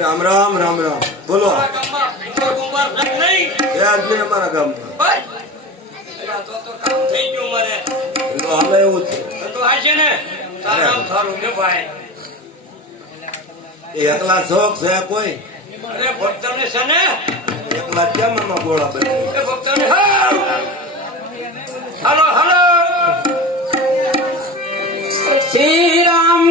રામ રામ રામ રામ. બોલો. અમારા ગામમાં છે. એકલા શોખ છે કોઈ? એકલા કેમ એમાં ગોળા હાલો હાલો. શ્રી રામ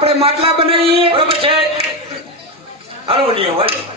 આપણે માટલા બનાવીએ? બરોબર છે. હાલો નહીં હોય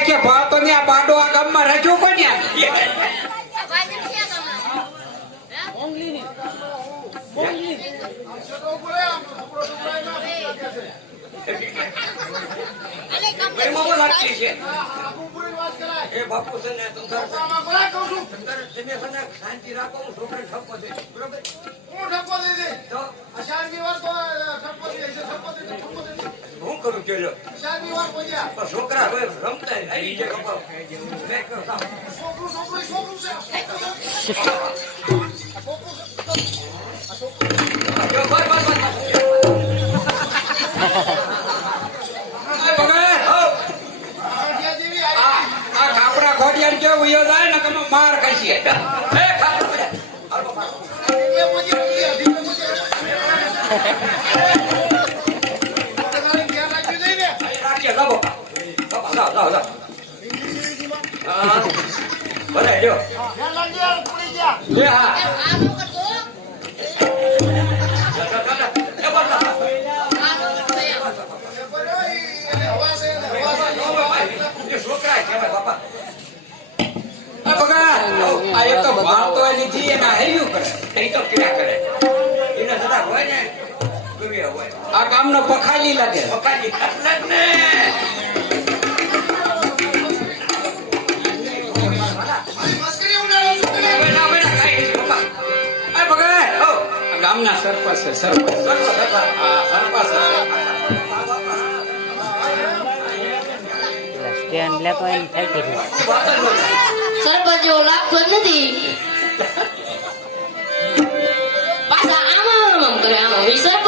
કે ભાવ તો ને આ બાડો આ ગામમાં રાખ્યો કોને શાંતિ રાખો ઠપકો દઈશ બરોબર? તો હું કરું કે લ્યો પણ છોકરા હવે રમતા આવી જાય કપાળ. મેં કહ્યું, સાવ. જો, બસ, માર બસ. એ લાવો, લાવો. હા. ભલે, લ્યો. લે હા જા, જા, જા, જા. છોકરા કહેવાય, બાપા. આ એક તો ભાવ તો એની એના હેવ્યું કરે એ તો ક્રિયા કરે એને હોય ને આ ગામનો પખાલી લાગે પખાલી ને ગામના સરપંચ છે સરપંચ. સરપંચ જેવો લાગતો નથી. આમાં આમ કરે આમાં. સરપંચ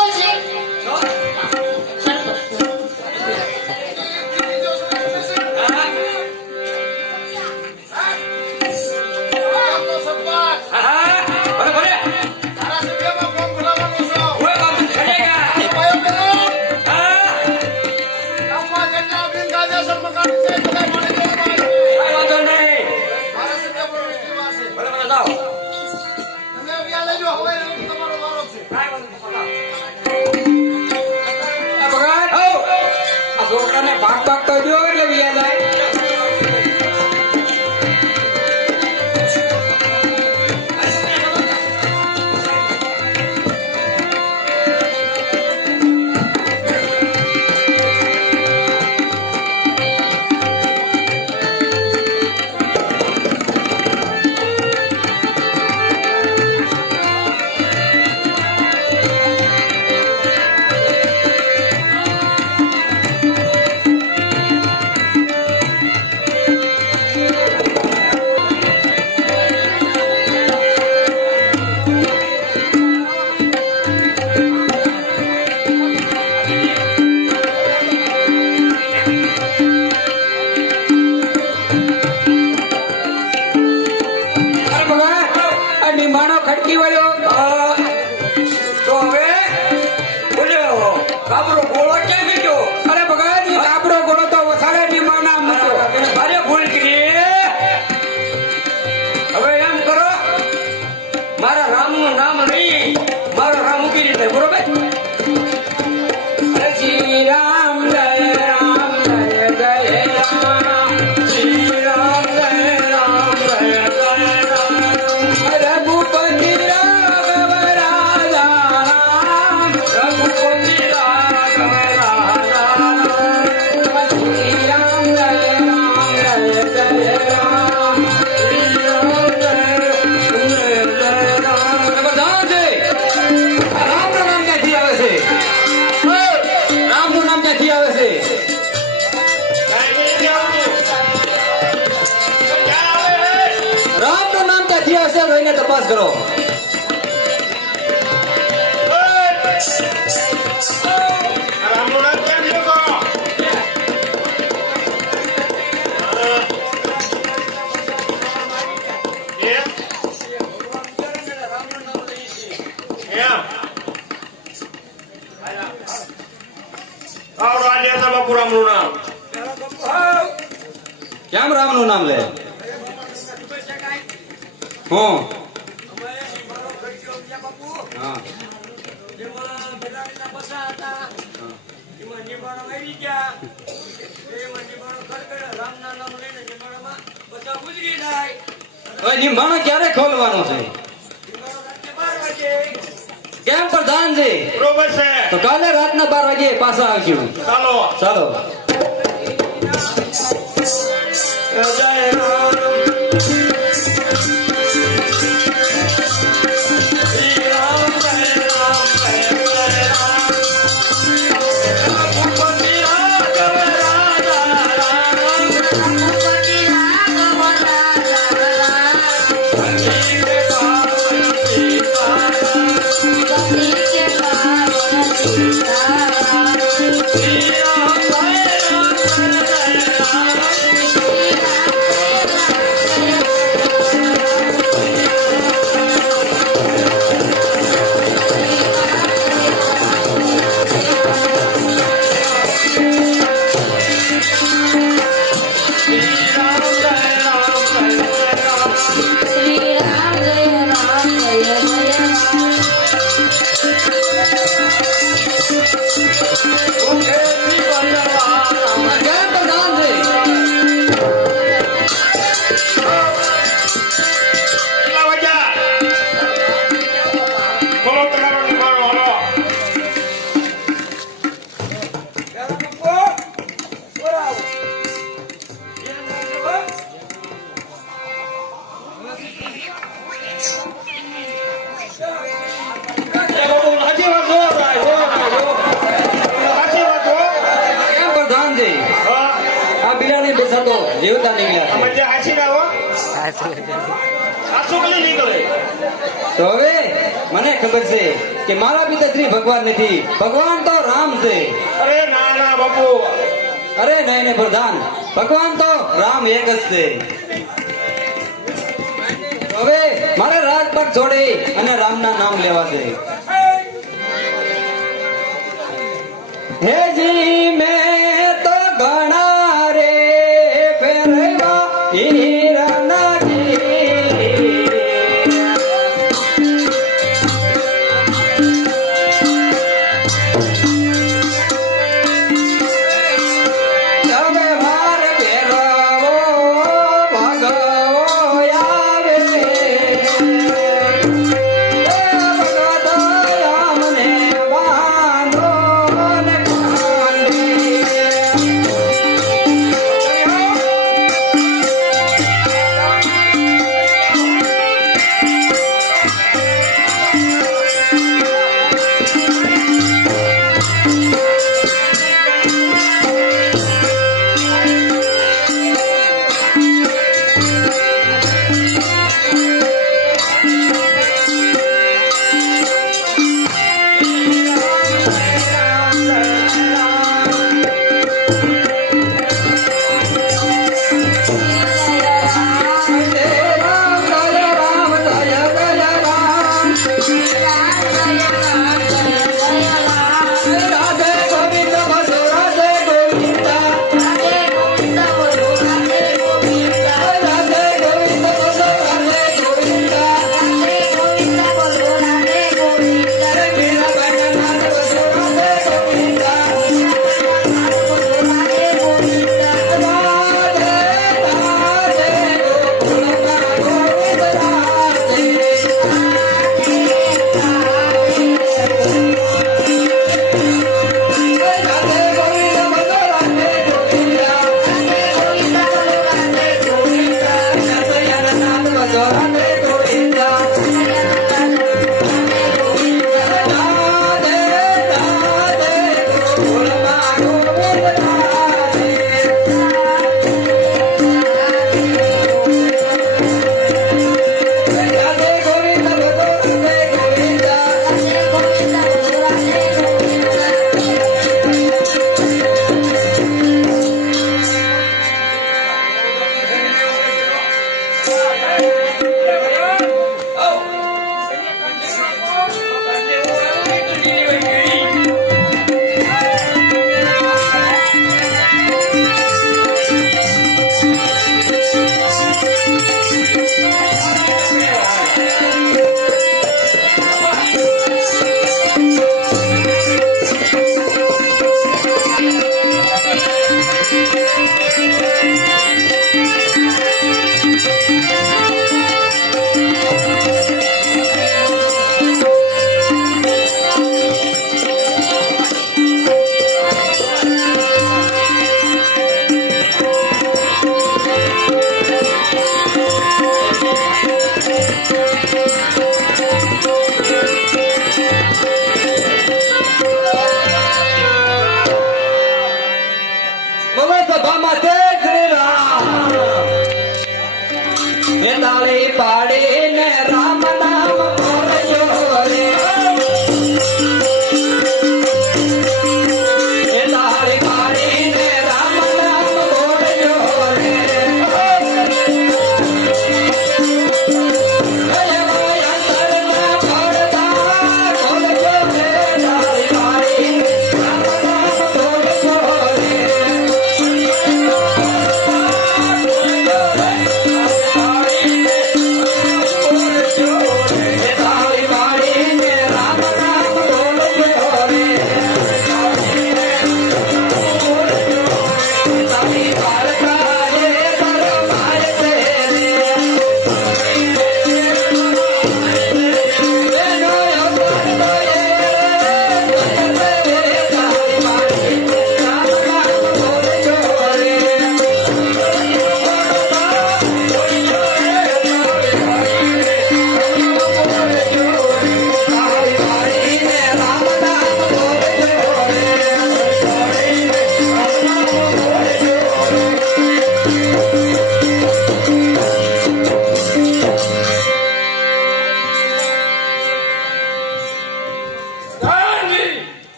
તપાસ કરો. કેમ નામ કેમ રામનું નામ લે? હું. હવે નિમાણો ક્યારે ખોલવાનો છે? કેમ પ્રધાનજી? બરોબર છે. તો કાલે રાતના બાર વાગે પાછા આવજો. ચાલો. ચાલો. Yeah. કે મારા પિતાશ્રી ભગવાન નથી. ભગવાન તો રામ છે. અરે ના બાપુ. અરે નહીં નહીં પ્રધાન. ભગવાન તો રામ એક જ છે. હવે મારે રાજપાટ છોડી અને રામ ના નામ લેવા છે હે જી મે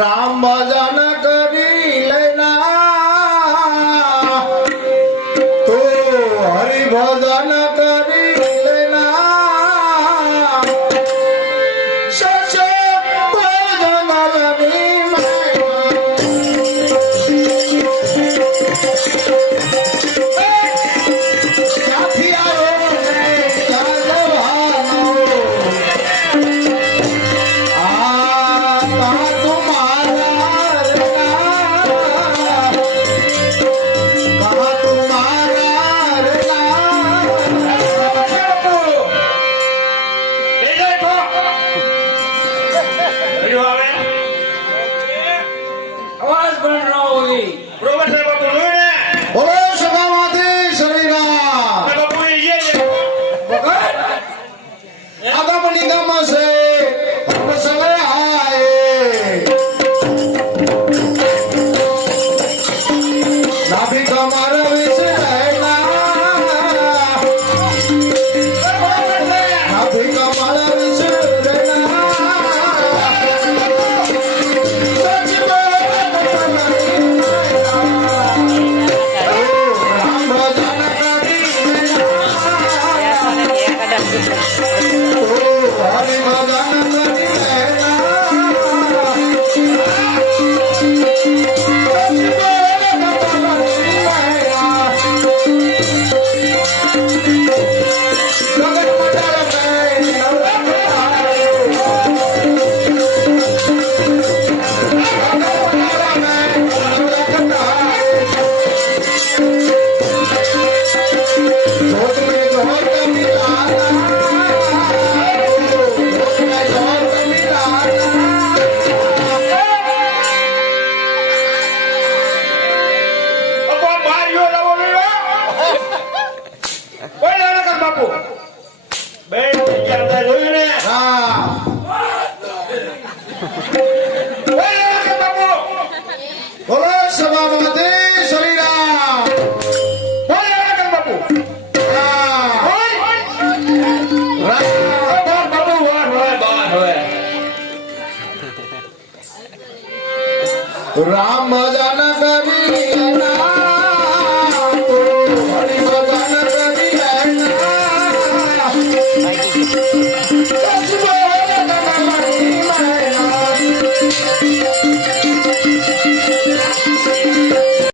রাম বাজানা